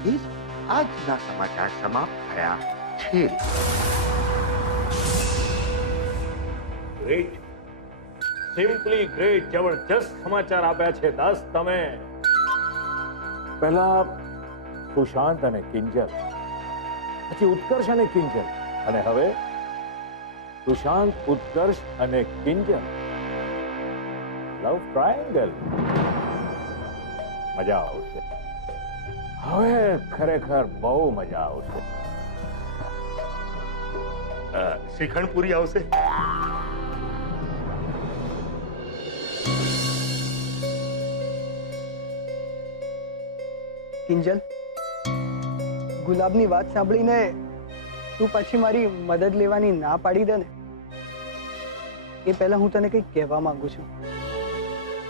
સાથે જ આજના સમાચાર સમાપ્ત થયા છે. ગ્રેટ, સિમ્પલી ગ્રેટ, જબરજસ્ત સમાચાર આપ્યા છે દાસ તમે. પહેલા સુશાંત અને કિંજલ, પછી ઉત્કર્ષ અને કિંજલ, અને હવે સુશાંત, ઉત્કર્ષ અને કિંજલ. લવ ટ્રાયેંગલ. મજા આવશે. હવે ખરેખર બહુ મજા આવશે. શ્રીખંડ પૂરી આવશે. કિંજલ, ગુલાબની વાત સાંભળીને તું પછી મારી મદદ લેવાની ના પાડી દે ને, એ પહેલા હું તને કંઈક કહેવા માંગુ છું.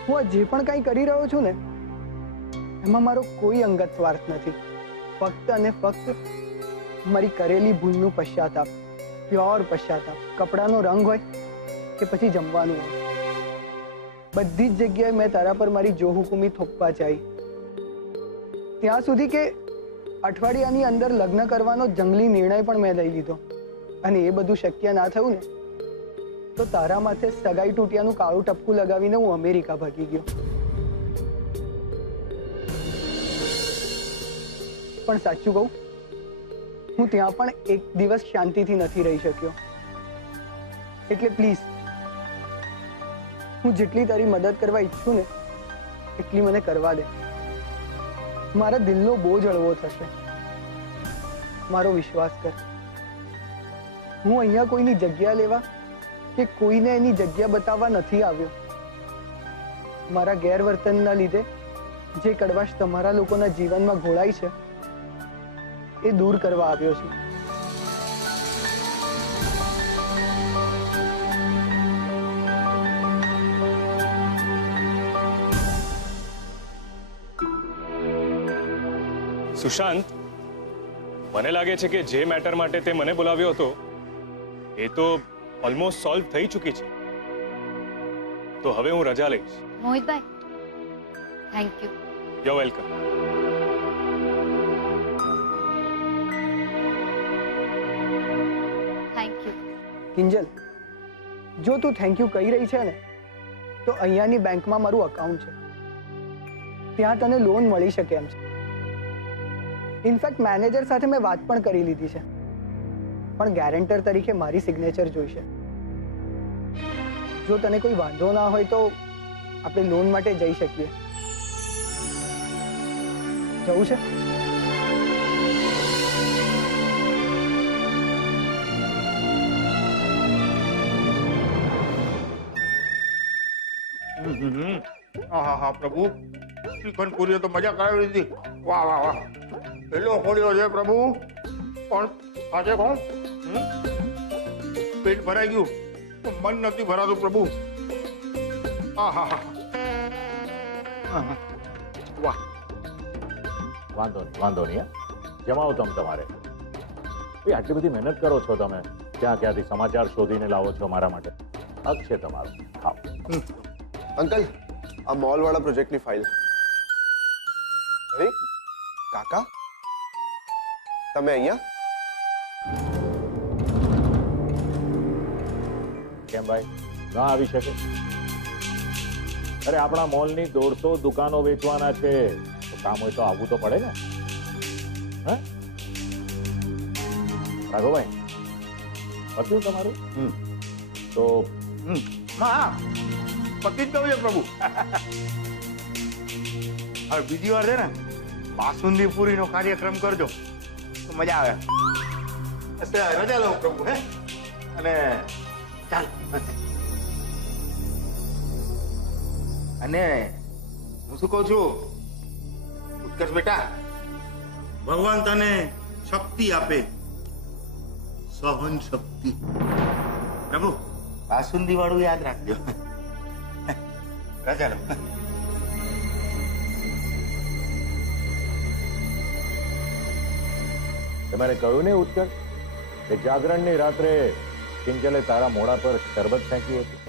હું આ જે પણ કંઈ કરી રહ્યો છું ને, એમાં મારો કોઈ અંગત સ્વાર્થ નથી. ફક્ત અને ફક્ત મારી કરેલી ભૂલનું પશ્ચાતાપ, પ્યોર પશ્ચાતાપ. કપડાનો રંગ હોય કે પછી જમવાનું હોય, બધી જ જગ્યાએ મેં તારા પર મારી જોહુકુમી થોપવા ચાહી. ત્યાં સુધી કે અઠવાડિયાની અંદર લગ્ન કરવાનો જંગલી નિર્ણય પણ મેં લઈ લીધો. અને એ બધું શક્ય ના થયું ને, તો તારા માથે સગાઈ તૂટ્યાનું કાળું ટપકું લગાવીને હું અમેરિકા ભાગી ગયો. પણ સાચું કહું, હું ત્યાં પણ એક દિવસ શાંતિથી નથી રહી શક્યો. એટલે પ્લીઝ, હું જેટલી તારી મદદ કરવા ઈચ્છું ને, એટલી મને કરવા દે. મારા દિલનો બોજ હળવો થશે. મારો વિશ્વાસ કર. હું અહીંયા કોઈની જગ્યા લેવા કે કોઈને એની જગ્યા બતાવવા નથી આવ્યો. મારા ગેરવર્તનના લીધે જે કડવાશ તમારા લોકોના જીવનમાં ઘોળાઈ છે, એ દૂર કરવા આવ્યો છું. સુશાંત, મને લાગે છે કે જે મેટર માટે તે મને બોલાવ્યો હતો એ તો ઓલમોસ્ટ સોલ્વ થઈ ચૂકી છે. તો હવે હું રજા લઈશ. મોહિતભાઈ, thank you. You welcome. Thank you. Kinjal, જો તું થેન્ક યુ કહી રહી છે ને, તો અહીંયાની બેંકમાં મારું અકાઉન્ટ છે. ત્યાં તને લોન મળી શકે એમ છે. ઇનફેક્ટ મેનેજર સાથે મેં વાત પણ કરી લીધી છે, પણ ગેરેન્ટર તરીકે મારી સિગ્નેચર જોઈશે. જો તને કોઈ વાંધો ના હોય તો આપણે લોન માટે જઈ શકીએ. જવું છે? હા પ્રભુ, શ્રીખંડ પૂરીએ તો મજા કરાવી દીધી. વાહ વાહ વાહ, પેલો ખોલ્યો છે પ્રભુ. પણ આજે કોણ? પેટ ભરાઈ ગયું, મન નથી ભરાતું પ્રભુ. હા હા હા, વાહ. વાંધો નહીં. જમાવો તમે તમારે. આટલી બધી મહેનત કરો છો તમે, ક્યાંથી સમાચાર શોધીને લાવો છો મારા માટે. હક છે તમારો. ખાઓ. અંકલ, આ મોલ વાળા પ્રોજેક્ટની ફાઇલ. અરે કાકા, તમે અહીંયા? કેમ ભાઈ, ના આવી શકે? અરે આપણા મોલની 150 દુકાનો વેચવાના છે, તો કામ હોય તો આવવું તો પડે ને. હે રાઘવભાઈ, પત્યું તમારું? તો હા, પતિ જ કહું છે પ્રભુ. હવે બીજી વાર છે ને, બાસુંદી પૂરીનો કાર્યક્રમ કરજો તો મજા આવે. રજા લઉં પ્રભુ. હે, અને ચાલ. અને હું શું કહું છું, ઉત્કર્ષ બેટા, ભગવાન તને શક્તિ આપે, સહન શક્તિ. પ્રભુ, બાસુંદી વાળું યાદ રાખજો. રજા લઉં. તમારે કહ્યું ને ઉત્કર્ષ કે જાગરણની રાત્રે કિંજલે તારા મોઢા પર શરબત ફેંક્યું હતું.